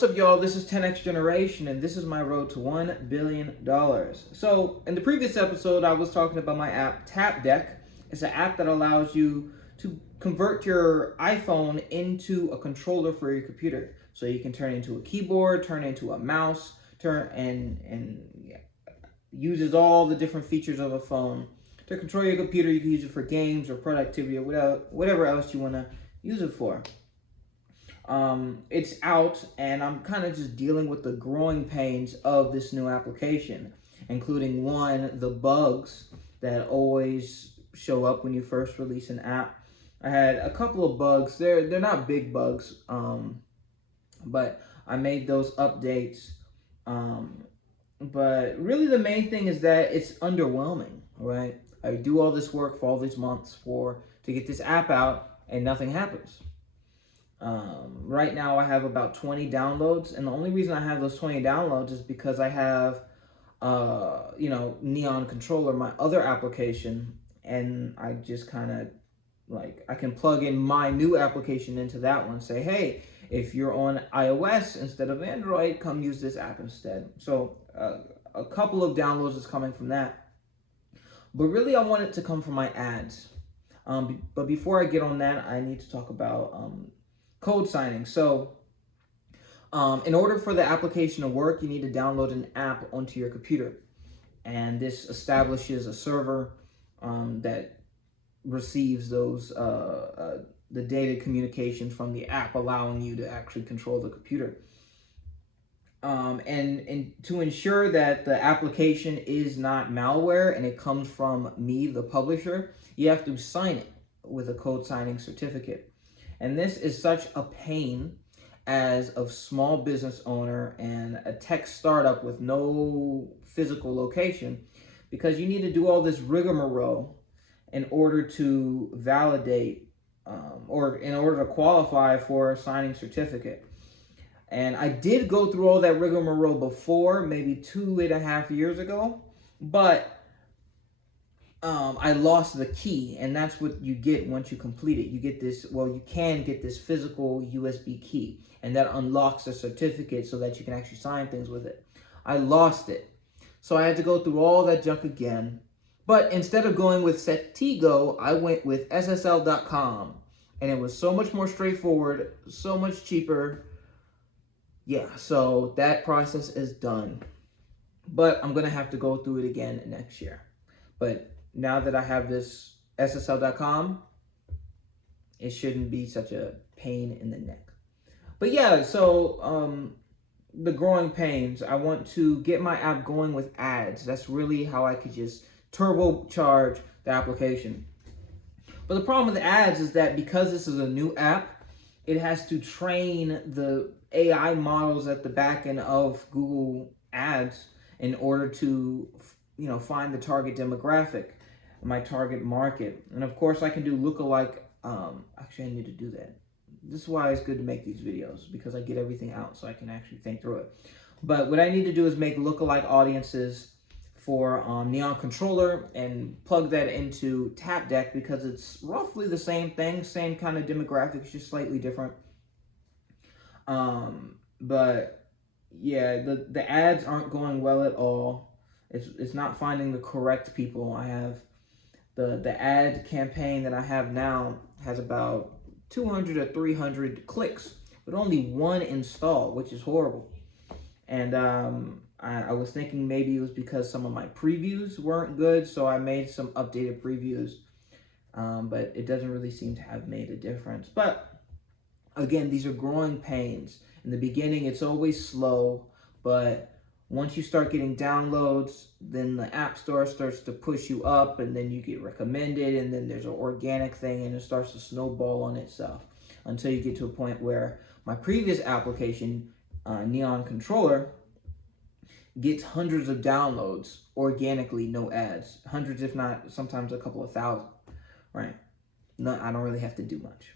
What's up, y'all? This is 10X Generation, and this is my road to $1 billion. So, in the previous episode, I was talking about my app, TapDeck. It's an app that allows you to convert your iPhone into a controller for your computer. So you can turn it into a keyboard, turn it into a mouse, uses all the different features of a phone to control your computer. You can use it for games or productivity or whatever else you want to use it for. It's out, and I'm kind of just dealing with the growing pains of this new application, including the bugs that always show up when you first release an app. I had a couple of bugs. They're not big bugs, but I made those updates. But really the main thing is that it's underwhelming, right? I do all this work for all these months to get this app out, and nothing happens. Right now I have about 20 downloads, and the only reason I have those 20 downloads is because I have Neon Controller, my other application, and I just kind of I can plug in my new application into that one, say, hey, if you're on iOS instead of Android, come use this app instead. So a couple of downloads is coming from that, but really I want it to come from my ads. But before I get on that, I need to talk about code signing. So in order for the application to work, you need to download an app onto your computer, and this establishes a server that receives the data communications from the app, allowing you to actually control the computer. And to ensure that the application is not malware and it comes from me, the publisher, you have to sign it with a code signing certificate. And this is such a pain as a small business owner and a tech startup with no physical location, because you need to do all this rigmarole in order to validate or in order to qualify for a signing certificate. And I did go through all that rigmarole before, maybe 2.5 years ago, but I lost the key, and that's what you get once you complete it. You get this, you can get this physical USB key, and that unlocks a certificate so that you can actually sign things with it. I lost it, so I had to go through all that junk again. But instead of going with Settigo, I went with SSL.com, and it was so much more straightforward, so much cheaper. Yeah, so that process is done. But I'm going to have to go through it again next year. But now that I have this SSL.com, it shouldn't be such a pain in the neck. But yeah, so the growing pains, I want to get my app going with ads. That's really how I could just turbocharge the application. But the problem with ads is that because this is a new app, it has to train the AI models at the back end of Google Ads in order to, find the target demographic, my target market. And of course, I can do lookalike. Actually, I need to do that. This is why it's good to make these videos, because I get everything out so I can actually think through it. But what I need to do is make lookalike audiences for Neon Controller and plug that into TapDeck, because it's roughly the same thing, same kind of demographics, just slightly different. But yeah, the ads aren't going well at all. It's not finding the correct people. I have the ad campaign that I have now has about 200 or 300 clicks, but only one install, which is horrible. And I was thinking maybe it was because some of my previews weren't good, so I made some updated previews, but it doesn't really seem to have made a difference. But again, these are growing pains. In the beginning, it's always slow, but once you start getting downloads, then the App Store starts to push you up, and then you get recommended, and then there's an organic thing, and it starts to snowball on itself until you get to a point where my previous application, Neon Controller, gets hundreds of downloads organically, no ads. Hundreds, if not sometimes a couple of thousand, right? No, I don't really have to do much,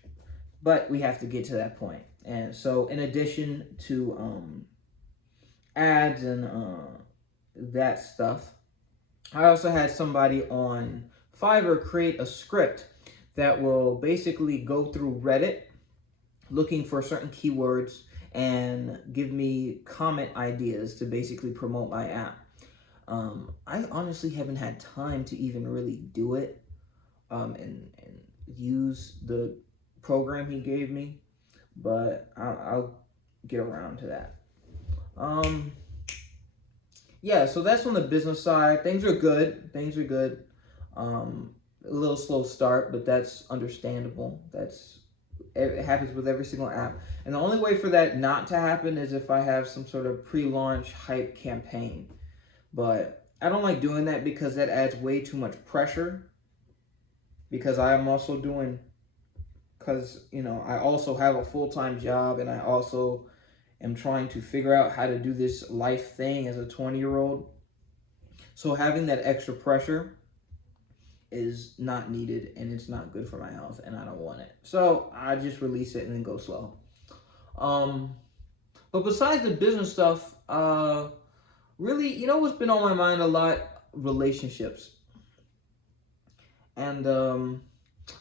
but we have to get to that point. And so in addition to ads and that stuff, I also had somebody on Fiverr create a script that will basically go through Reddit looking for certain keywords and give me comment ideas to basically promote my app. I honestly haven't had time to even really do it, and use the program he gave me, but I'll get around to that. Um, yeah, so that's on the business side. Things are good. Things are good. A little slow start, but that's understandable. It happens with every single app. And the only way for that not to happen is if I have some sort of pre-launch hype campaign. But I don't like doing that because that adds way too much pressure. Because I am also doing, because, I also have a full-time job, and I also am trying to figure out how to do this life thing as a 20-year-old. So having that extra pressure is not needed, and it's not good for my health, and I don't want it. So I just release it and then go slow. But besides the business stuff, really, what's been on my mind a lot? Relationships. And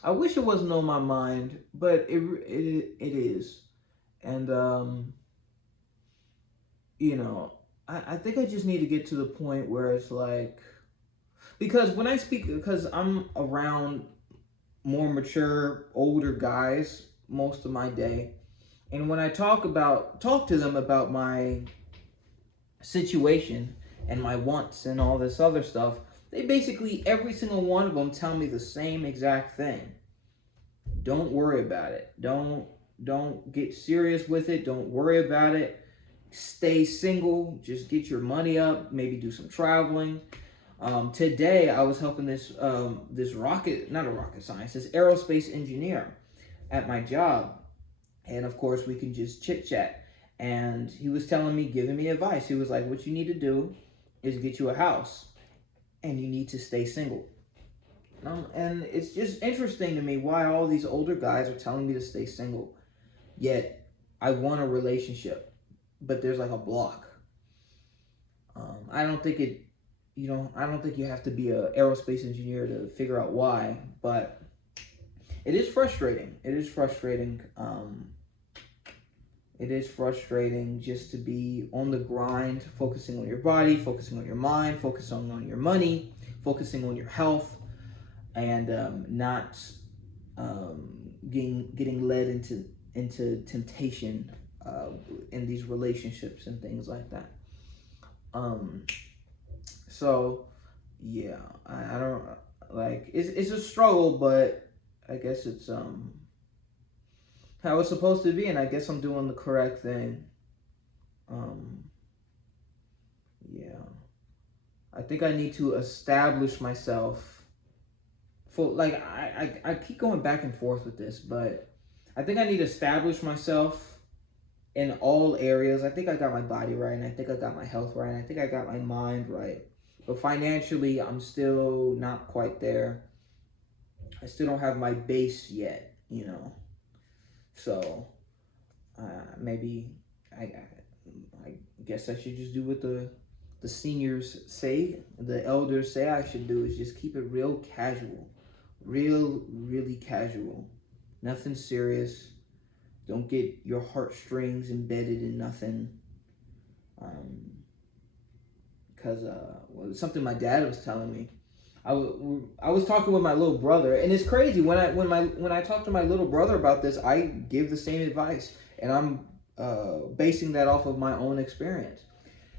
I wish it wasn't on my mind, but it is. And I think I just need to get to the point where it's like, because when I speak, because I'm around more mature, older guys most of my day, and when I talk to them about my situation and my wants and all this other stuff, they basically, every single one of them tell me the same exact thing. Don't worry about it. Don't get serious with it. Don't worry about it. Stay single. Just get your money up. Maybe do some traveling. Today I was helping this not a rocket science, this aerospace engineer at my job, and of course we can just chit chat. And he was giving me advice. He was like, "What you need to do is get you a house, and you need to stay single." And it's just interesting to me why all these older guys are telling me to stay single, yet I want a relationship, but there's like a block. I don't think it, I don't think you have to be an aerospace engineer to figure out why, but it is frustrating. It is frustrating. It is frustrating just to be on the grind, focusing on your body, focusing on your mind, focusing on your money, focusing on your health, and not getting led into temptation in these relationships and things like that. So yeah, I don't like it's a struggle, but I guess it's how it's supposed to be, and I guess I'm doing the correct thing. Yeah, I think I need to establish myself for, like, I keep going back and forth with this, but I think I need to establish myself in all areas. I think I got my body right, and I think I got my health right, and I think I got my mind right. But financially, I'm still not quite there. I still don't have my base yet, So maybe I guess I should just do what the seniors say, the elders say I should do, is just keep it real casual, really casual, nothing serious. Don't get your heartstrings embedded in nothing. Because something my dad was telling me. I was talking with my little brother, and it's crazy when I talk to my little brother about this, I give the same advice, and I'm basing that off of my own experience.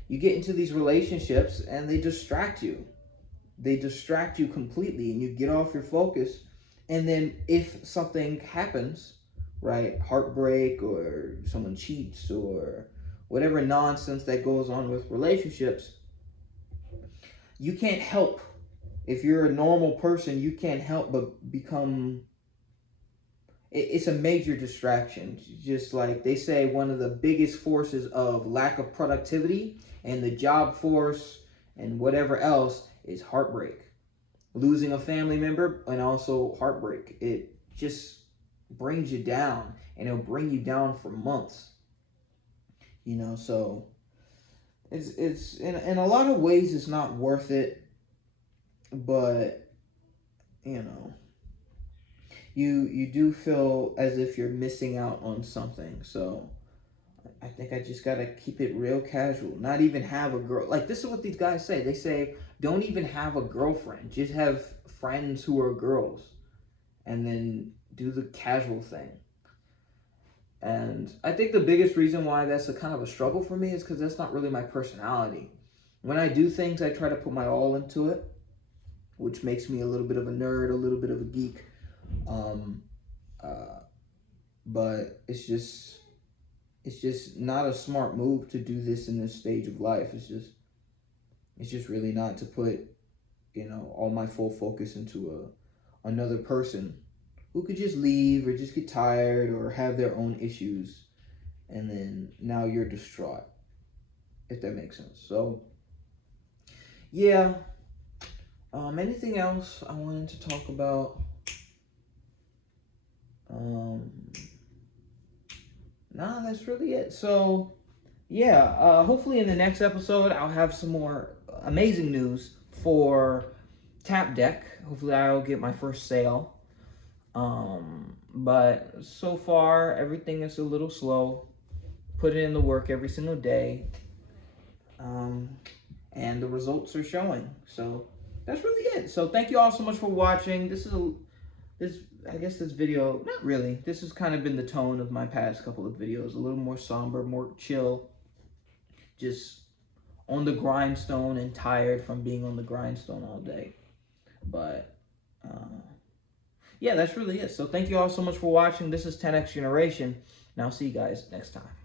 You get into these relationships, and they distract you. They distract you completely, and you get off your focus. And then if something happens, right, heartbreak, or someone cheats, or whatever nonsense that goes on with relationships, you can't help. If you're a normal person, you can't help but become, it's a major distraction. Just like they say, one of the biggest forces of lack of productivity and the job force and whatever else is heartbreak. Losing a family member, and also heartbreak. It just brings you down, and it'll bring you down for months. So it's in a lot of ways it's not worth it, but you do feel as if you're missing out on something. So I think I just gotta keep it real casual. Not even have a girl. Like, this is what these guys say. They say, don't even have a girlfriend. Just have friends who are girls. And then do the casual thing. And I think the biggest reason why that's a kind of a struggle for me is because that's not really my personality. When I do things, I try to put my all into it, which makes me a little bit of a nerd, a little bit of a geek. Um, but it's just not a smart move to do this in this stage of life. It's just really not to put, all my full focus into another person who could just leave or just get tired or have their own issues, and then now you're distraught, if that makes sense. So yeah. Anything else I wanted to talk about? Nah, that's really it. So yeah, hopefully in the next episode I'll have some more amazing news for Tap Deck. Hopefully I'll get my first sale. But so far everything is a little slow. Put it in the work every single day. And the results are showing. So that's really it. So thank you all so much for watching. I guess this video, not really. This has kind of been the tone of my past couple of videos. A little more somber, more chill. Just on the grindstone and tired from being on the grindstone all day. But yeah, that's really it. So thank you all so much for watching. This is 10X Generation, and I'll see you guys next time.